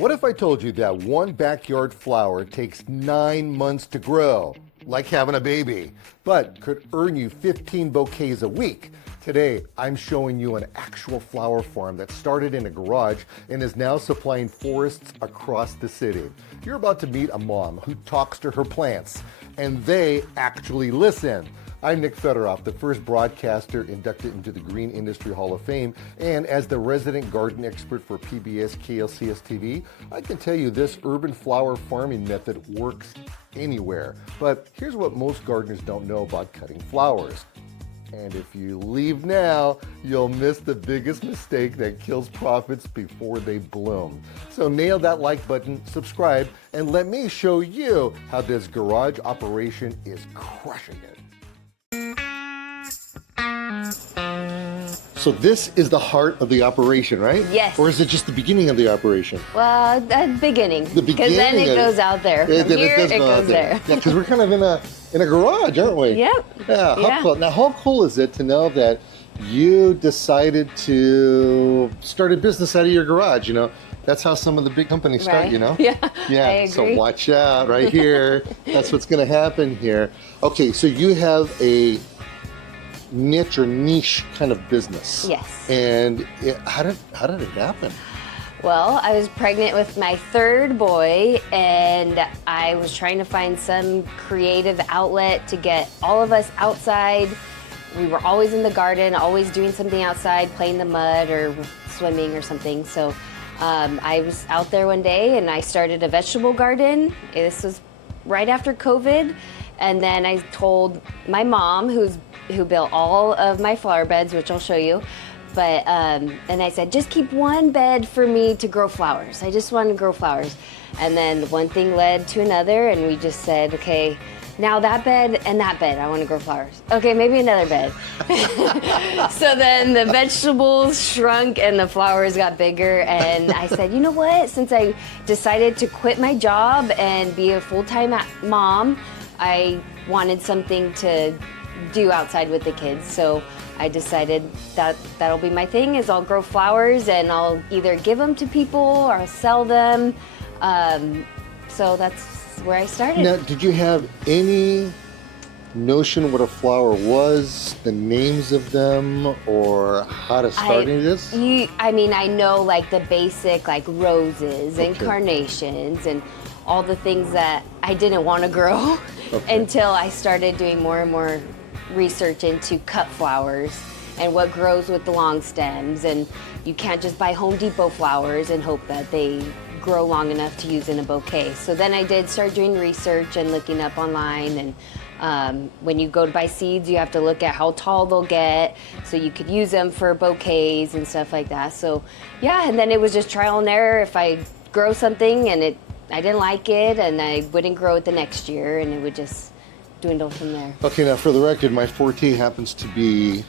What if I told you that one backyard flower takes 9 months to grow, like having a baby, but could earn you 15 bouquets a week? Today, I'm showing you an actual flower farm that started in a garage and is now supplying florists across the city. You're about to meet a mom who talks to her plants, and they actually listen. I'm Nick Federoff, the first broadcaster inducted into the Green Industry Hall of Fame, and as the resident garden expert for PBS KLCS TV, I can tell you this urban flower farming method works anywhere. But here's what most gardeners don't know about cutting flowers. And if you leave now, you'll miss the biggest mistake that kills profits before they bloom. So nail that like button, subscribe, and let me show you how this garage operation is crushing it. So this is the heart of the operation, right? Yes. Or is it just the beginning of the operation? Well, the beginning. The beginning. Because then it goes out there. From here, it goes there. Yeah, because we're kind of in a garage, aren't we? Yep. Yeah. How cool. Now, how cool is it to know that you decided to start a business out of your garage? You know, that's how some of the big companies start. Right. You know. Yeah. Yeah. I agree. So watch out, right here. That's what's going to happen here. Okay. So you have a niche kind of business. Yes. And how did it happen? Well, I was pregnant with my third boy, and I was trying to find some creative outlet to get all of us outside. We were always in the garden, always doing something outside, playing the mud or swimming or something. So I was out there one day and I started a vegetable garden. This was right after COVID. And then I told my mom, who built all of my flower beds, which I'll show you. But and I said, just keep one bed for me to grow flowers. I just want to grow flowers. And then one thing led to another, and we just said, okay, now that bed and that bed, I want to grow flowers. Okay, maybe another bed. So then the vegetables shrunk and the flowers got bigger. And I said, you know what? Since I decided to quit my job and be a full-time mom, I wanted something to do outside with the kids. So I decided that that'll be my thing, is I'll grow flowers and I'll either give them to people or I'll sell them. So that's where I started. Now, did you have any notion what a flower was, the names of them, or how to start any of this? I mean, I know like the basic, like roses and carnations and all the things that I didn't want to grow until I started doing more and more research into cut flowers and what grows with the long stems. And you can't just buy Home Depot flowers and hope that they grow long enough to use in a bouquet. So then I did start doing research and looking up online. And when you go to buy seeds, you have to look at how tall they'll get so you could use them for bouquets and stuff like that. So yeah, and then it was just trial and error. If I grow something and I didn't like it, and I wouldn't grow it the next year, and it would just dwindle from there. Okay, now for the record, my forte happens to be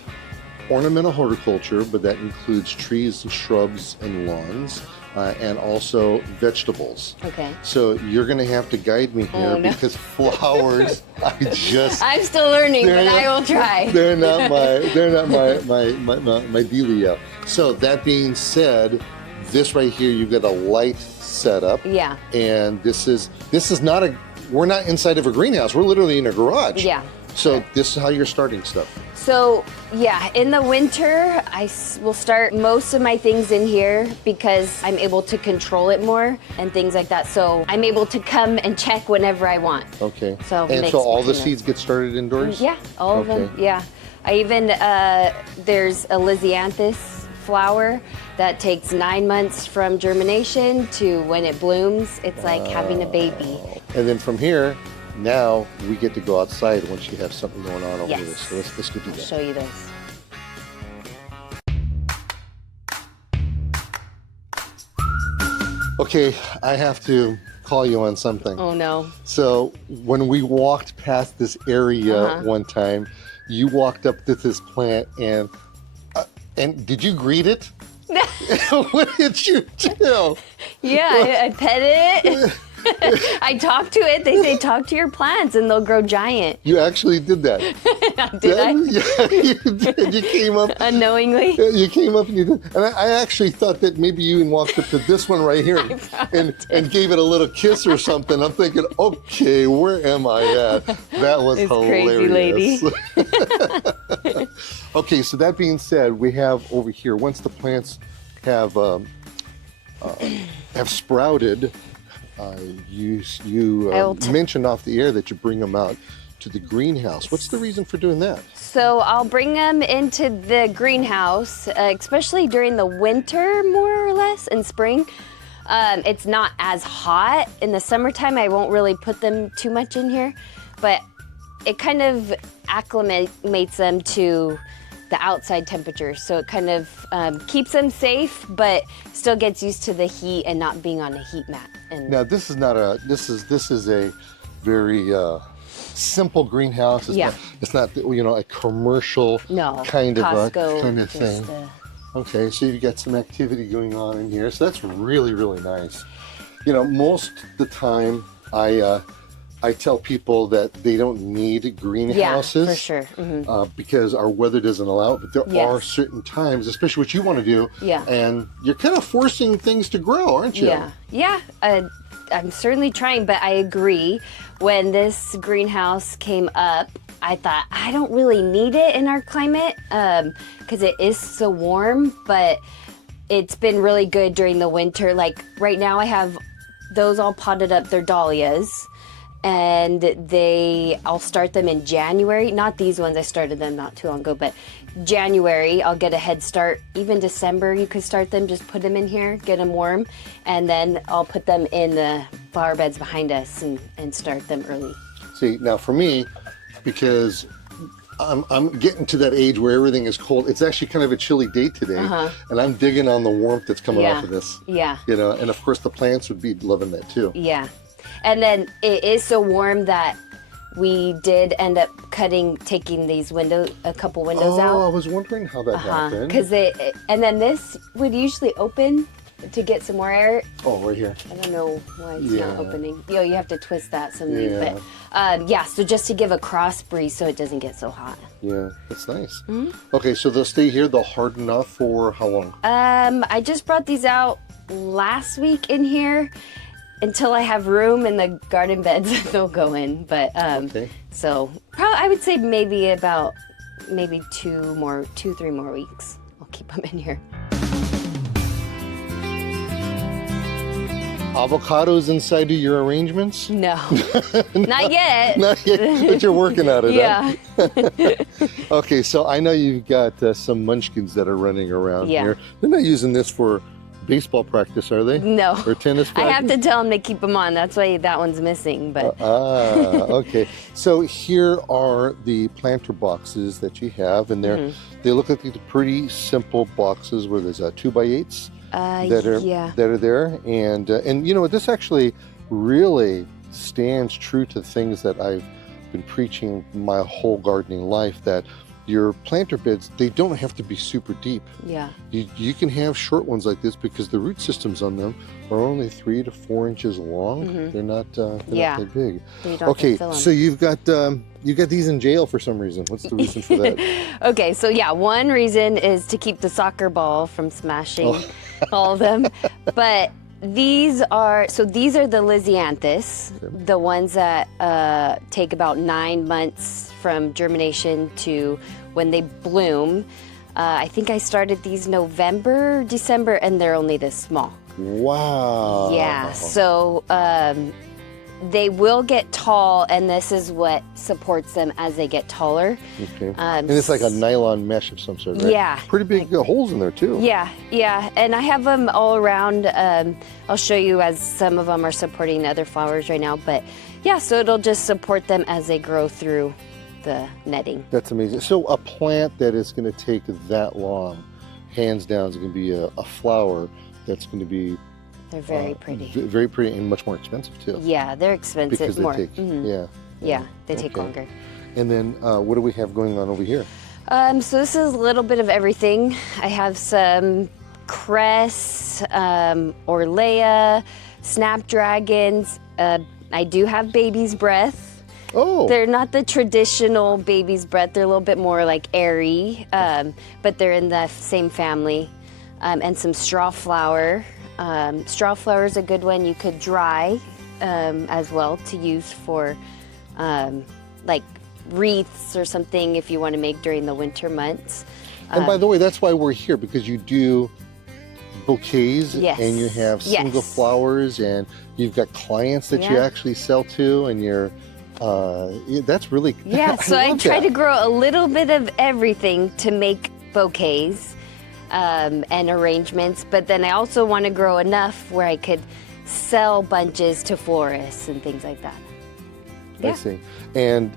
ornamental horticulture, but that includes trees and shrubs and lawns, and also vegetables. Okay. So you're going to have to guide me here because flowers, I'm still learning, but I will try. They're not my dealio. So that being said, this right here, you've got a light setup. Yeah. And this is not we're not inside of a greenhouse. We're literally in a garage. Yeah. So this is how you're starting stuff. So yeah, in the winter, I will start most of my things in here because I'm able to control it more and things like that. So I'm able to come and check whenever I want. Okay. So all the seeds get started indoors? Yeah, all of them. Yeah. I even there's a Lysianthus flower that takes 9 months from germination to when it blooms. It's like having a baby. And then from here, now we get to go outside once you have something going on over there. So let's go do that. I'll show you this. Okay, I have to call you on something. Oh no. So when we walked past this area one time, you walked up to this plant and did you greet it? What did you do? Yeah, I pet it. I talk to it. They say talk to your plants and they'll grow giant. You actually did that. Did I? Yeah, you did. You came up. Unknowingly? You came up and you did. And I actually thought that maybe you even walked up to this one right here and gave it a little kiss or something. I'm thinking, okay, where am I at? That was It's hilarious. crazy lady. Okay, so that being said, we have over here, once the plants have sprouted, you mentioned off the air that you bring them out to the greenhouse. What's the reason for doing that? So I'll bring them into the greenhouse, especially during the winter, more or less, and spring. It's not as hot. In the summertime, I won't really put them too much in here, but it kind of acclimates them to the outside temperature. So it kind of keeps them safe, but still gets used to the heat and not being on a heat mat. And Now this is not a, this is a very simple greenhouse. It's not a commercial kind of thing. Okay, so you've got some activity going on in here. So that's really, really nice. Most of the time I tell people that they don't need greenhouses. Yeah, for sure. Mm-hmm. Because our weather doesn't allow it. But there are certain times, especially what you want to do, and you're kind of forcing things to grow, aren't you? Yeah. I'm certainly trying, but I agree. When this greenhouse came up, I thought, I don't really need it in our climate because it is so warm, but it's been really good during the winter. Like right now I have those all potted up, they're dahlias. And I'll start them in January. Not these ones, I started them not too long ago, but January, I'll get a head start. Even December, you could start them, just put them in here, get them warm, and then I'll put them in the flower beds behind us and start them early. See, now for me, because I'm getting to that age where everything is cold. It's actually kind of a chilly day today, and I'm digging on the warmth that's coming off of this. Yeah. And of course the plants would be loving that too. Yeah. And then it is so warm that we did end up taking these a couple windows out. Oh, I was wondering how that happened. And then this would usually open to get some more air. Oh, right here. I don't know why it's not opening. You have to twist that something. But so just to give a cross breeze so it doesn't get so hot. Yeah, that's nice. Okay, so they'll stay here. They'll harden up for how long? I just brought these out last week in here. Until I have room in the garden beds, they'll go in. But so probably I would say maybe 2, 3 more weeks. I'll keep them in here. Avocados inside of your arrangements? No, not yet. Not yet, but you're working at it. Yeah. Huh? Okay, so I know you've got some munchkins that are running around here. They're not using this for baseball practice, are they? No. Or tennis practice? I have to tell them to keep them on. That's why that one's missing. But okay. So here are the planter boxes that you have, and they look like these pretty simple boxes where there's 2x8s that are there, and this actually really stands true to things that I've been preaching my whole gardening life, that your planter beds, they don't have to be super deep. Yeah. You can have short ones like this because the root systems on them are only 3 to 4 inches long. They're not that big. Okay, so you've got these in jail for some reason. What's the reason for that? Okay, so one reason is to keep the soccer ball from smashing all of them. But these are the Lysianthus, the ones that take about 9 months from germination to when they bloom. I think I started these November, December, and they're only this small. Wow. Yeah, so they will get tall, and this is what supports them as they get taller. Okay. And it's like a nylon mesh of some sort, right? Yeah. Pretty big holes in there too. Yeah, and I have them all around. I'll show you as some of them are supporting other flowers right now, but so it'll just support them as they grow through the netting. That's amazing. So a plant that is going to take that long, hands down, is going to be a flower that's going to be... They're very pretty. Very pretty and much more expensive too. Yeah, they're expensive. Because they take, they take longer. And then what do we have going on over here? So this is a little bit of everything. I have some cress, orlea, snapdragons. I do have baby's breath. Oh. They're not the traditional baby's breath. They're a little bit more like airy, but they're in the same family. And some straw flower. Straw flower is a good one. You could dry as well to use for like wreaths or something if you want to make during the winter months. And by the way, that's why we're here, because you do bouquets, Yes. and you have single Yes. flowers, and you've got clients that you Yeah. actually sell to, and you're that's really Yeah, so I love try that. to grow a little bit of everything to make bouquets and arrangements, but then I also want to grow enough where I could sell bunches to florists and things like that. I Yeah. see. And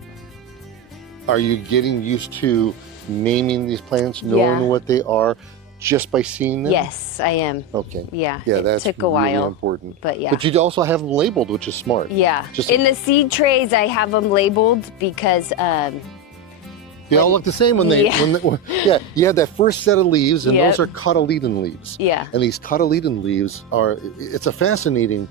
are you getting used to naming these plants, knowing Yeah. what they are, just by seeing them? Yes, I am. Okay. Yeah, Yeah, it that's took a really while, important. but yeah. But you also have them labeled, which is smart. Yeah, Just in the seed trays I have them labeled because they all look the same when they, Yeah. yeah, you have that first set of leaves, and Yep. those are cotyledon leaves. Yeah. And these cotyledon leaves are, it's a fascinating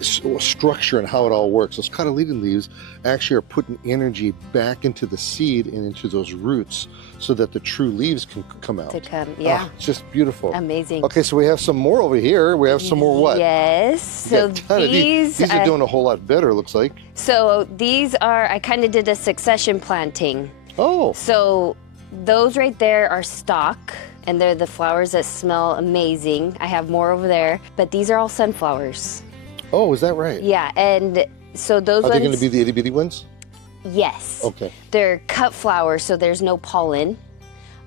structure and how it all works. Those cotyledon leaves actually are putting energy back into the seed and into those roots so that the true leaves can come out. to come, yeah, Ah, it's just beautiful. amazing. Okay, so we have some more over here. We have some more what? Yes, We so got a ton of these are doing a whole lot better, it looks like. So these are, I kind of did a succession planting. Oh, So those right there are stock, and they're the flowers that smell amazing. I have more over there, but these are all sunflowers. oh, is that right? Yeah, and so those Are ones, they going to be the itty bitty ones? yes. Okay. They're cut flowers, so there's no pollen.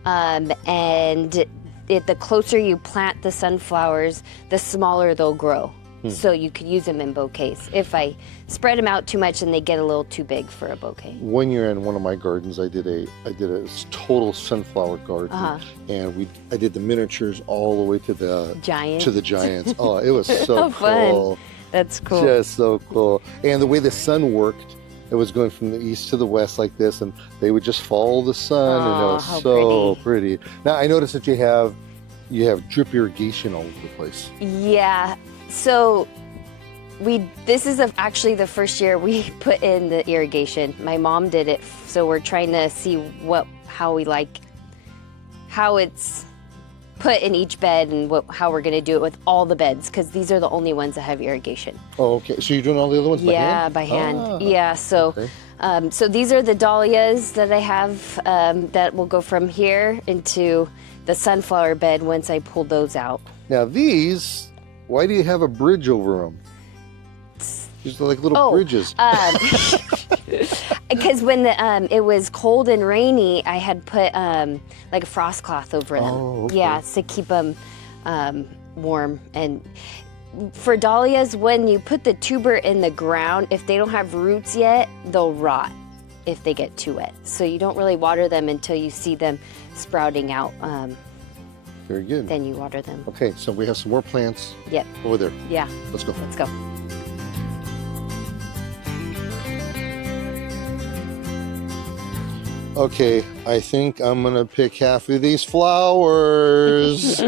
And the closer you plant the sunflowers, the smaller they'll grow. So you could use them in bouquets. If I spread them out too much, then they get a little too big for a bouquet. One year in one of my gardens, I did a total sunflower garden, and I did the miniatures all the way to the Giant. giants. Oh, it was so Oh, fun. cool, That's cool. just so cool. And the way the sun worked, it was going from the east to the west like this, and they would just follow the sun, and it Aw, was how so pretty. Now I noticed that you have drip irrigation all over the place. Yeah. So this is actually the first year we put in the irrigation. My mom did it, so we're trying to see how it's put in each bed and how we're going to do it with all the beds, because these are the only ones that have irrigation. Oh, okay. So you're doing all the other ones by hand? Yeah, by hand. Ah, Yeah, so okay. so these are the dahlias that I have that will go from here into the sunflower bed once I pull those out. Now these, why do you have a bridge over them? These are like little bridges. Because when it was cold and rainy, I had put like a frost cloth over them. Oh, okay. Yeah, to keep them warm. And for dahlias, when you put the tuber in the ground, if they don't have roots yet, they'll rot if they get too wet. So you don't really water them until you see them sprouting out. Very good. Then you water them. Okay, so we have some more plants Yep. over there. Yeah. Let's go. Let's go. Okay, I think I'm gonna pick half of these flowers.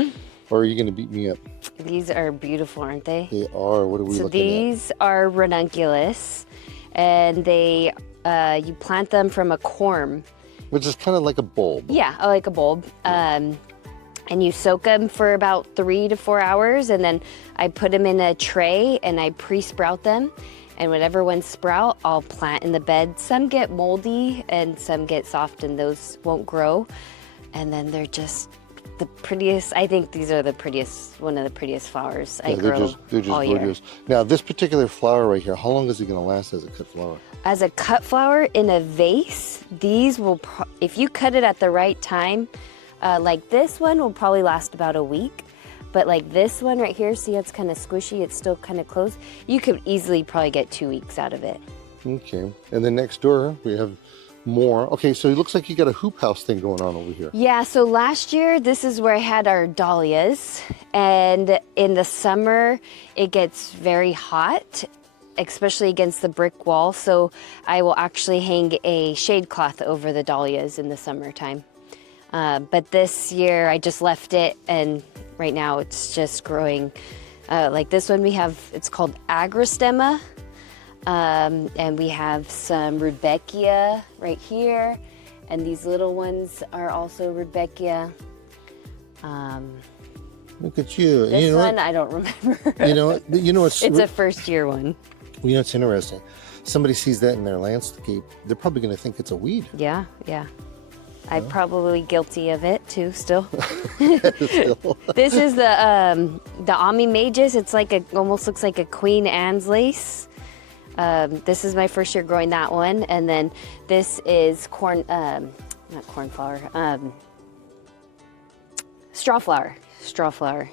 Or are you gonna beat me up? These are beautiful, aren't they? They are. What are we So looking these are ranunculus, and they you plant them from a corm. at? Which is kind of like a bulb. Yeah, I like a bulb. And you soak them for about 3 to 4 hours, and then I put them in a tray and I pre-sprout them. And whenever ones sprout, I'll plant in the bed. Some get moldy and some get soft, and those won't grow. And then they're just the prettiest. I think these are the prettiest, one of the prettiest flowers I grow they're just all year. gorgeous. Now, this particular flower right here, how long is it gonna last as a cut flower? As a cut flower in a vase, these will, if you cut it at the right time, like this one will probably last about a week. But like this one right here, see it's kind of squishy, it's still kind of closed. You could easily probably get 2 weeks out of it. Okay, and then next door we have more. Okay, so it looks like you got a hoop house thing going on over here. Yeah, so last year, this is where I had our dahlias. And in the summer, it gets very hot, especially against the brick wall. So I will actually hang a shade cloth over the dahlias in the summertime. But this year I just left it, and right now it's just growing. Like this one we have, it's called agrostemma. And we have some rudbeckia right here. And these little ones are also rudbeckia. Look at you. This you know one, what? I don't remember. You know what's It's a first year one. You know, it's interesting. Somebody sees that in their landscape, they're probably going to think it's a weed. Yeah, yeah. I'm probably guilty of it too, still. This is the Ami Magus. It's like almost looks like a Queen Anne's lace. This is my first year growing that one, and then this is not cornflower, straw flower. Straw flower.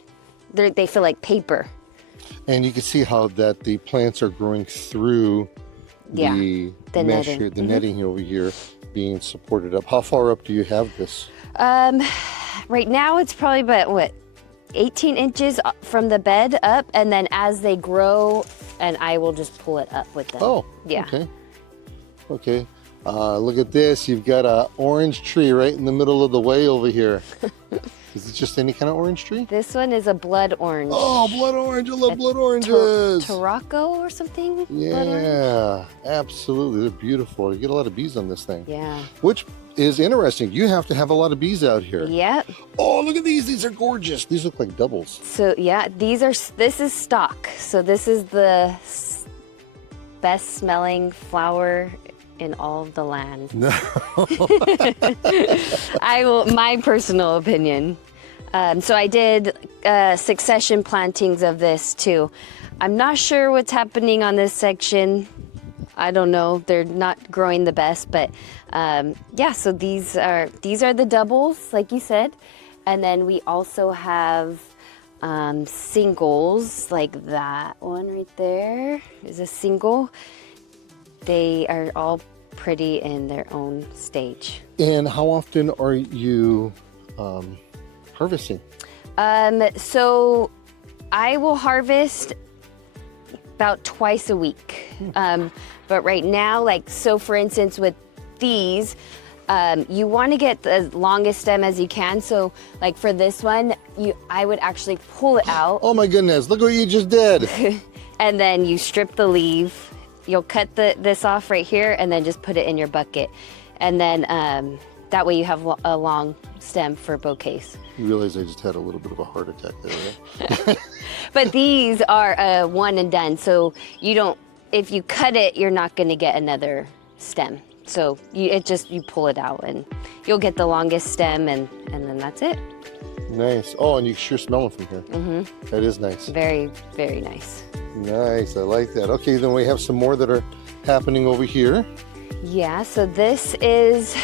They feel like paper. And you can see how that the plants are growing through the mesh netting. here, the netting over here being supported up. How far up do you have this? Right now it's probably about 18 inches from the bed up, and then as they grow, and I will just pull it up with them. Oh, yeah. Okay. Okay. Look at this. You've got an orange tree right in the middle of the way over here. Is it just any kind of orange tree? This one is a blood orange. Oh, blood orange. I love blood oranges. Tarocco or something? Blood orange? Yeah, absolutely. They're beautiful. You get a lot of bees on this thing. Yeah. Which is interesting. You have to have a lot of bees out here. Yep. Oh, look at these. These are gorgeous. These look like doubles. So yeah, this is stock. So this is the best smelling flower in all of the land. No. My personal opinion. So I did succession plantings of this too. I'm not sure what's happening on this section. I don't know. They're not growing the best, but yeah. So these are the doubles, like you said, and then we also have singles, like that one right there is a single. They are all pretty in their own stage. And how often are you harvesting? So I will harvest about twice a week. But right now, like, so for instance, with these, you want to get the longest stem as you can. So like for this one, I would actually pull it out. Oh my goodness, look what you just did. And then you strip the leaf. You'll cut this off right here and then just put it in your bucket. And then that way you have a long stem for bouquets. You realize I just had a little bit of a heart attack there, right? But these are one and done. So if you cut it, you're not gonna get another stem. So you pull it out and you'll get the longest stem and then that's it. Nice. Oh, and you sure smell them from here. Mm-hmm. That is nice. Very, very nice. Nice, I like that. Okay, then we have some more that are happening over here. Yeah, so this is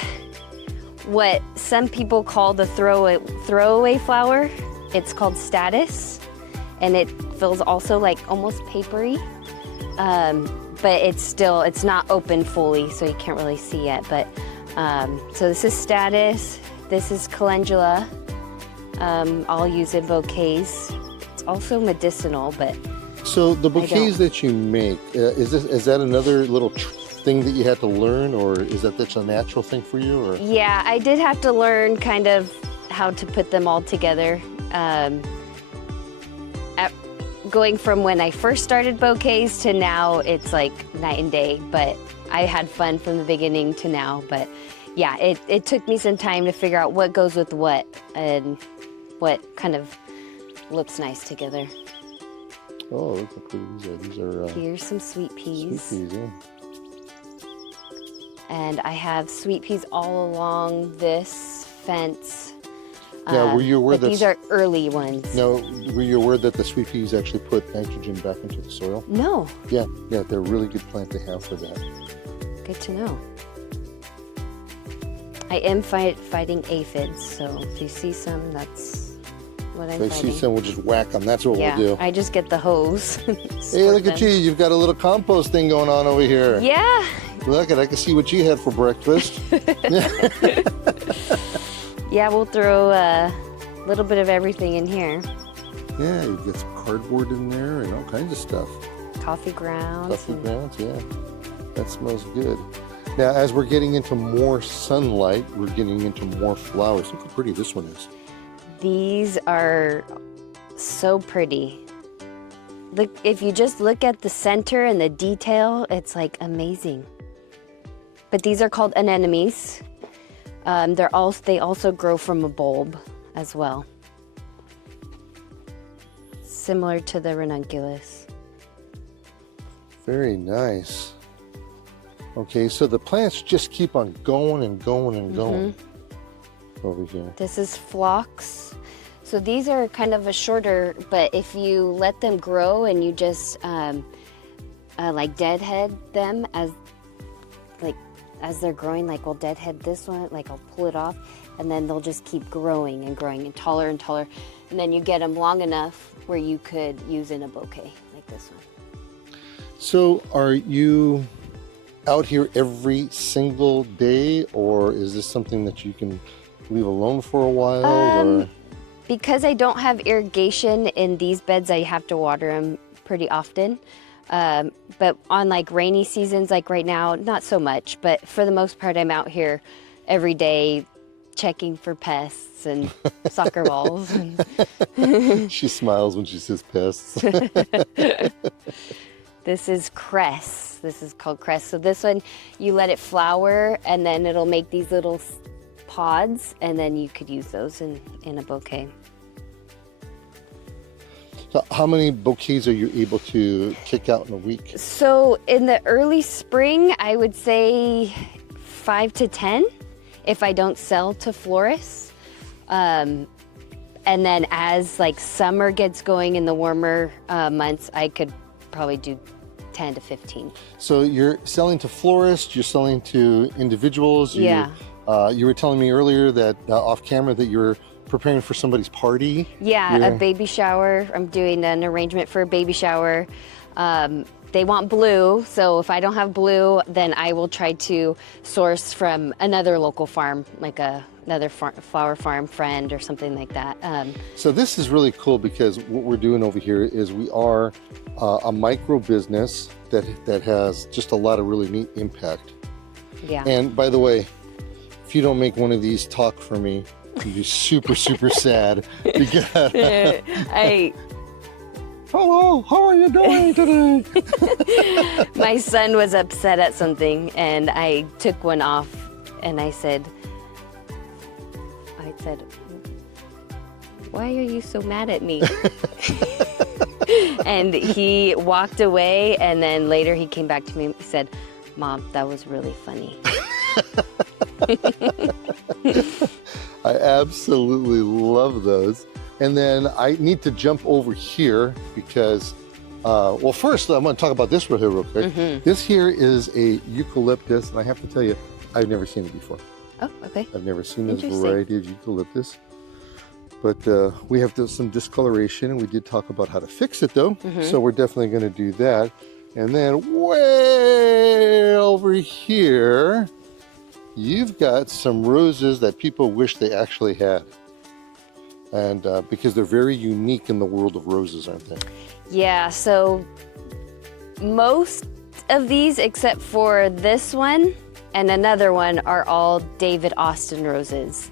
what some people call the throwaway flower. It's called status, and it feels also like almost papery. But it's not open fully, so you can't really see yet. But so this is status. This is calendula. I'll use in bouquets. It's also medicinal, but so the bouquets that you make, is that another little thing that you had to learn, or is that's a natural thing for you? Or? Yeah, I did have to learn kind of how to put them all together. Going from when I first started bouquets to now, it's like night and day, but I had fun from the beginning to now. But yeah, it took me some time to figure out what goes with what and what kind of looks nice together. Oh, look how pretty these are. Here's some sweet peas. Sweet peas, yeah. And I have sweet peas all along this fence. Now, were you aware that these are early ones? Now, were you aware that the sweet peas actually put nitrogen back into the soil? No. Yeah, they're a really good plant to have for that. Good to know. I am fighting aphids, so if you see some, that's what I'm fighting. If I see some, we'll just whack them. That's what Yeah, we'll do. I just get the hose. Hey, look at you. You've got a little compost thing going on over here. Yeah. Look at I can see what you had for breakfast. Yeah, we'll throw a little bit of everything in here. Yeah, you get some cardboard in there and all kinds of stuff. Coffee grounds. Coffee grounds, yeah. That smells good. Now, as we're getting into more sunlight, we're getting into more flowers. Look how pretty this one is. These are so pretty. Look, if you just look at the center and the detail, it's like amazing. But these are called anemones. They also grow from a bulb as well, similar to the ranunculus. Very nice. Okay, so the plants just keep on going and going and going over here. This is phlox. So these are kind of a shorter, but if you let them grow and you just like deadhead them as they're growing, like we'll deadhead this one, like I'll pull it off, and then they'll just keep growing and growing and taller, and then you get them long enough where you could use in a bouquet like this one. So are you out here every single day, or is this something that you can leave alone for a while? Or? Because I don't have irrigation in these beds, I have to water them pretty often. But on like rainy seasons, like right now, not so much, but for the most part, I'm out here every day checking for pests and soccer balls. She smiles when she says pests. This is cress. This is called cress. So this one, you let it flower and then it'll make these little pods, and then you could use those in a bouquet. So how many bouquets are you able to kick out in a week? So in the early spring, I would say 5 to 10 if I don't sell to florists. And then as like summer gets going in the warmer months, I could probably do 10 to 15. So you're selling to florists, you're selling to individuals. Yeah. You were telling me earlier that off camera that you're preparing for somebody's party. Yeah, a baby shower. I'm doing an arrangement for a baby shower. They want blue, so if I don't have blue, then I will try to source from another local farm, like another flower farm friend or something like that. So this is really cool because what we're doing over here is we are a micro business that has just a lot of really neat impact. Yeah. And by the way, if you don't make one of these talk for me, you'll be super, super sad because hello, how are you doing today? My son was upset at something and I took one off and I said, why are you so mad at me? And he walked away, and then later he came back to me and said, Mom, that was really funny. I absolutely love those. And then I need to jump over here because, well, first I'm going to talk about this real quick. This here is a eucalyptus, and I have to tell you, I've never seen it before. Oh, okay. I've never seen this variety of eucalyptus. But we have some discoloration, and we did talk about how to fix it, though. So we're definitely going to do that. And then way over here, you've got some roses that people wish they actually had. And because they're very unique in the world of roses, aren't they? Yeah, so most of these, except for this one and another one, are all David Austin roses.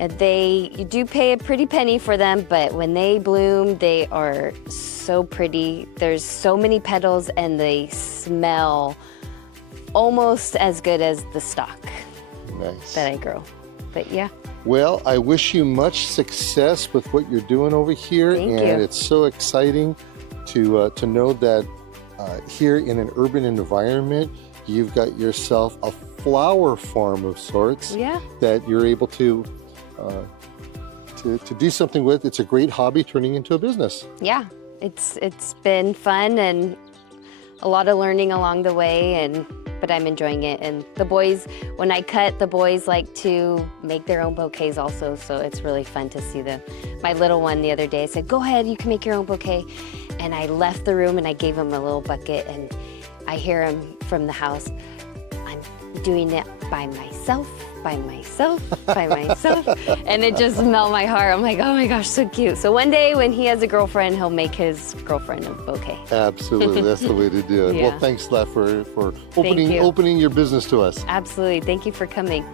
And you do pay a pretty penny for them, but when they bloom, they are so pretty. There's so many petals and they smell almost as good as the stock that I grow. But yeah. Well, I wish you much success with what you're doing over here. Thank you. It's so exciting to know that here in an urban environment, you've got yourself a flower farm of sorts that you're able to do something with. It's a great hobby turning into a business. Yeah, it's been fun and a lot of learning along the way, but I'm enjoying it. And the boys, when I cut, the boys like to make their own bouquets also, so it's really fun to see them. My little one the other day said, go ahead, you can make your own bouquet. And I left the room and I gave him a little bucket, and I hear him from the house, doing it by myself, and it just melted my heart. I'm like, oh my gosh, so cute. So one day when he has a girlfriend, he'll make his girlfriend a bouquet. Absolutely, that's the way to do it. Yeah. Well, thanks, Steph, for you. opening your business to us. Absolutely, thank you for coming.